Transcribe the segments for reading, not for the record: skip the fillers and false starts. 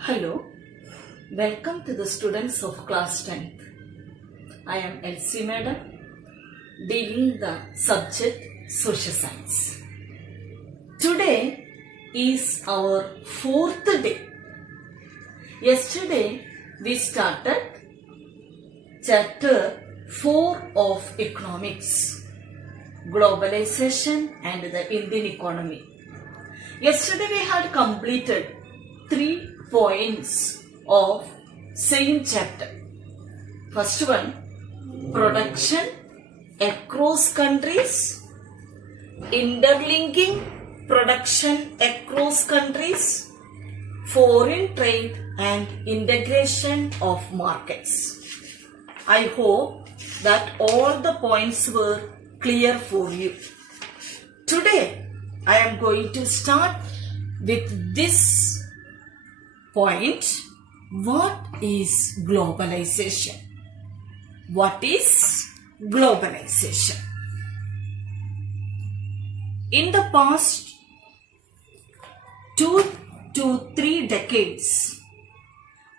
Hello, welcome to the students of class 10th. I am Elsie Madam, dealing the subject Social Science. Today is our fourth day. Yesterday we started chapter 4 of Economics, Globalization and the Indian Economy. Yesterday we had completed 3 points of same chapter. First one, production across countries, interlinking production across countries, foreign trade and integration of markets. I hope that all the points were clear for you. Today I am going to start with this point. What is globalization? What is globalization? In the past 2 to 3 decades,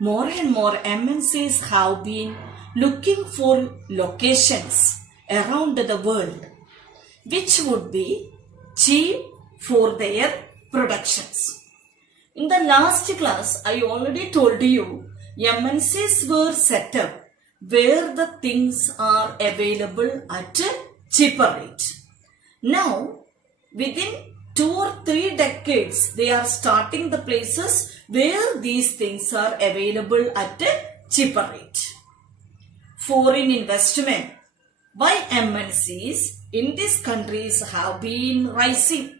more and more MNCs have been looking for locations around the world which would be cheap for their productions. In the last class, I already told you MNCs were set up where the things are available at a cheaper rate. Now, within 2 or 3 decades, they are starting the places where these things are available at a cheaper rate. Foreign investment by MNCs in these countries have been rising.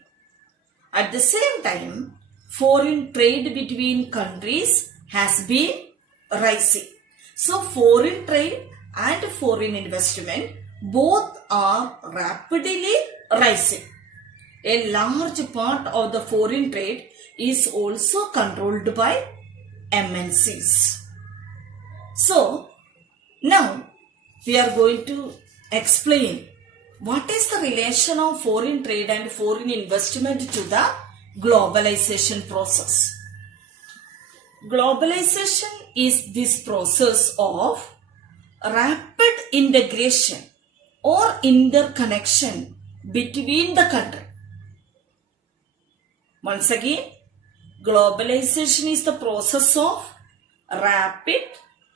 At the same time, foreign trade between countries has been rising. So, foreign trade and foreign investment both are rapidly rising. A large part of the foreign trade is also controlled by MNCs. So, now we are going to explain what is the relation of foreign trade and foreign investment to the globalization process. Globalization is this process of rapid integration or interconnection between the country. Once again, globalization is the process of rapid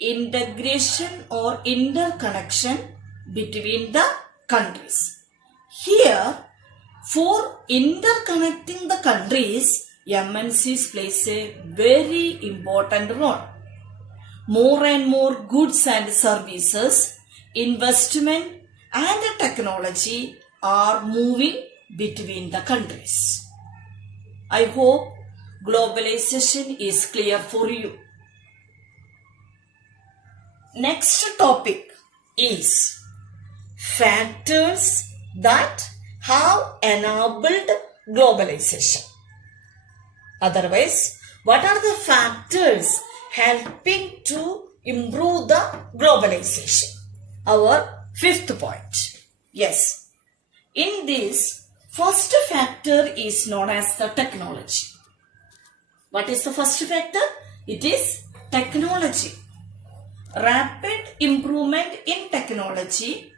integration or interconnection between the countries. Here, for interconnecting the countries, MNCs plays a very important role. More and more goods and services, investment and technology are moving between the countries. I hope globalization is clear for you. Next topic is factors that have enabled globalization. Otherwise, what are the factors helping to improve the globalization? Our fifth point. Yes. In this, first factor is known as the technology. What is the first factor? It is technology. Rapid improvement in technology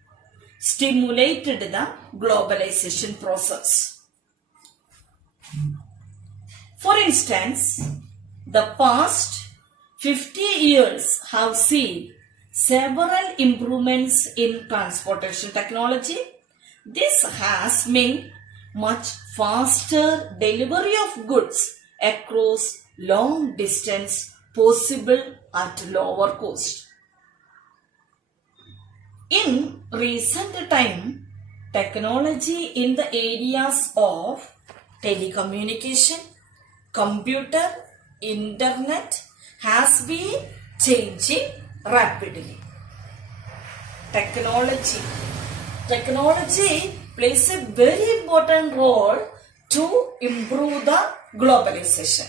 stimulated the globalization process. For instance, the past 50 years have seen several improvements in transportation technology. This has made much faster delivery of goods across long distance possible at lower cost. In recent time, technology in the areas of telecommunication, computer, internet has been changing rapidly. Technology plays a very important role to improve the globalization.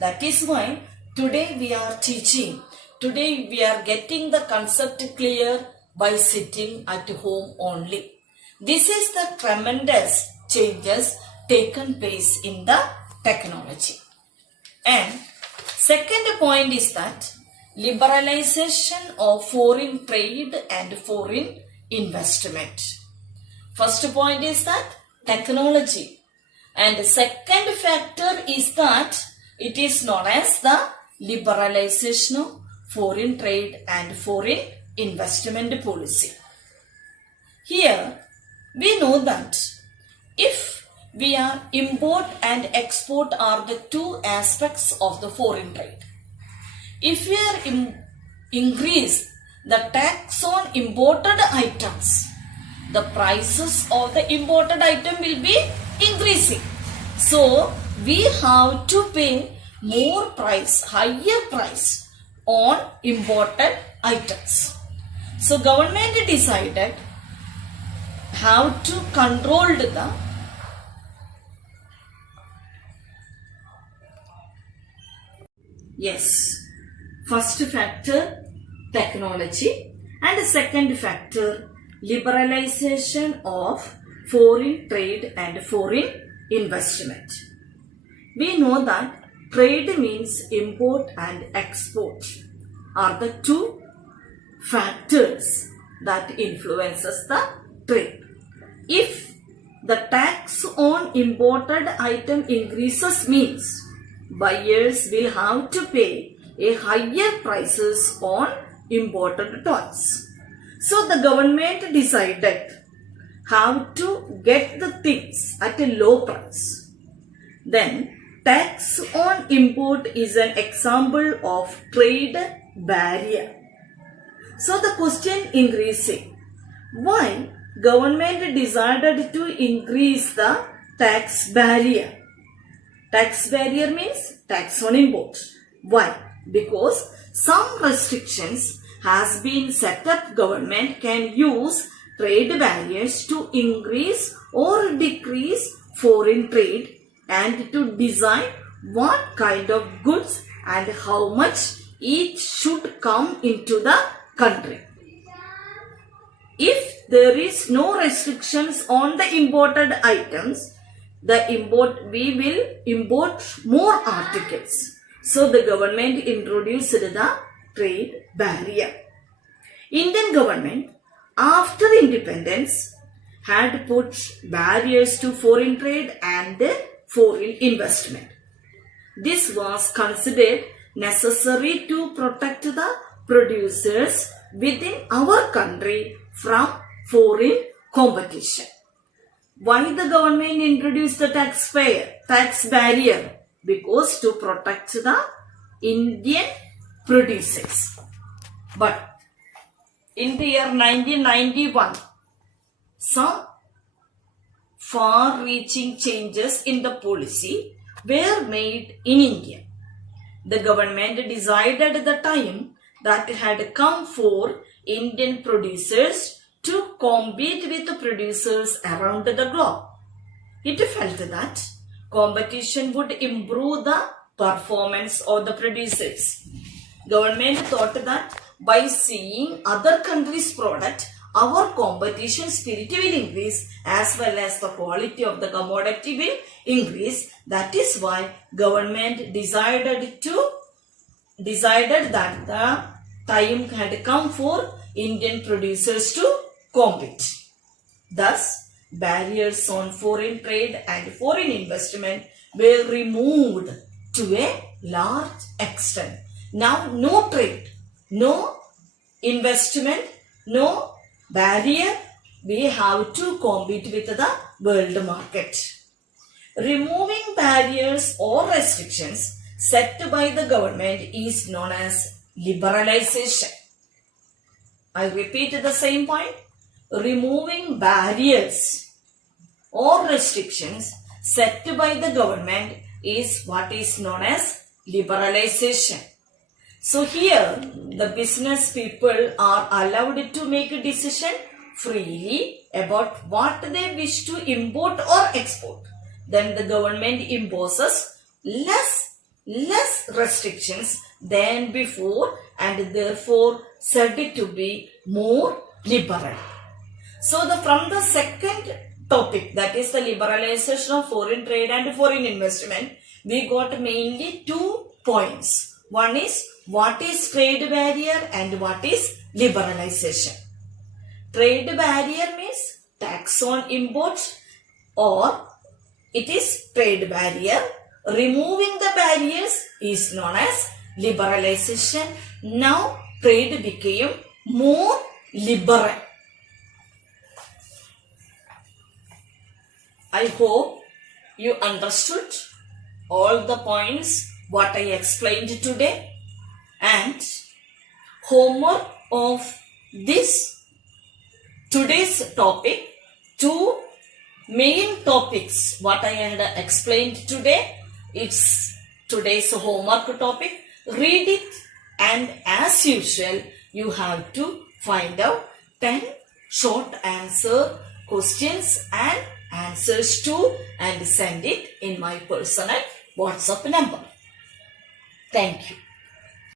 That is why today we are teaching. Today we are getting the concept clear by sitting at home only. This is the tremendous changes taken place in the technology. And Second point is that liberalization of foreign trade and foreign investment. First point is that technology, and the second factor is that it is known as the liberalization of foreign trade and foreign investment policy. Here we know that if we are import and export are the two aspects of the foreign trade. If we are increase the tax on imported items, the prices of the imported item will be increasing. So we have to pay more price, higher price on imported items. So government decided how to control the first factor technology, and the second factor liberalization of foreign trade and foreign investment. We know that trade means import and export are the two factors that influences the trade. If the tax on imported item increases means buyers will have to pay a higher prices on imported toys. So the government decided how to get the things at a low price. Then tax on import is an example of trade barrier. So the question increasing, why government decided to increase the tax barrier? Tax barrier means tax on import. Why? Because some restrictions has been set up. Government can use trade barriers to increase or decrease foreign trade and to decide what kind of goods and how much each should come into the country. If there is no restrictions on the imported items, we will import more articles. So the government introduced the trade barrier. Indian government after independence had put barriers to foreign trade and foreign investment. This was considered necessary to protect the producers within our country from foreign competition. Why the government introduced the tax barrier? Because to protect the Indian producers. But in the year 1991, some far-reaching changes in the policy were made in India. The government decided at the time that it had come for Indian producers to compete with the producers around the globe. It felt that competition would improve the performance of the producers. Government thought that by seeing other countries' product, our competition spirit will increase as well as the quality of the commodity will increase. That is why government decided that the time had come for Indian producers to compete. Thus, barriers on foreign trade and foreign investment were removed to a large extent. Now, no trade, no investment, no barrier. We have to compete with the world market. Removing barriers or restrictions set by the government is known as liberalization. I repeat the same point. Removing barriers or restrictions set by the government is what is known as liberalization. So here the business people are allowed to make a decision freely about what they wish to import or export. Then the government imposes less restrictions than before and therefore said it to be more liberal. So from the second topic, that is the liberalization of foreign trade and foreign investment, we got mainly 2 points. One is what is trade barrier and what is liberalization. Trade barrier means tax on imports, or it is trade barrier. Removing the barriers is known as liberalization. Now trade became more liberal. I hope you understood all the points what I explained today, and homework of this today's topic, two main topics what I had explained today. It's today's homework topic. Read it, and as usual you have to find out 10 short answer questions and answers to, and send it in my personal WhatsApp number. Thank you.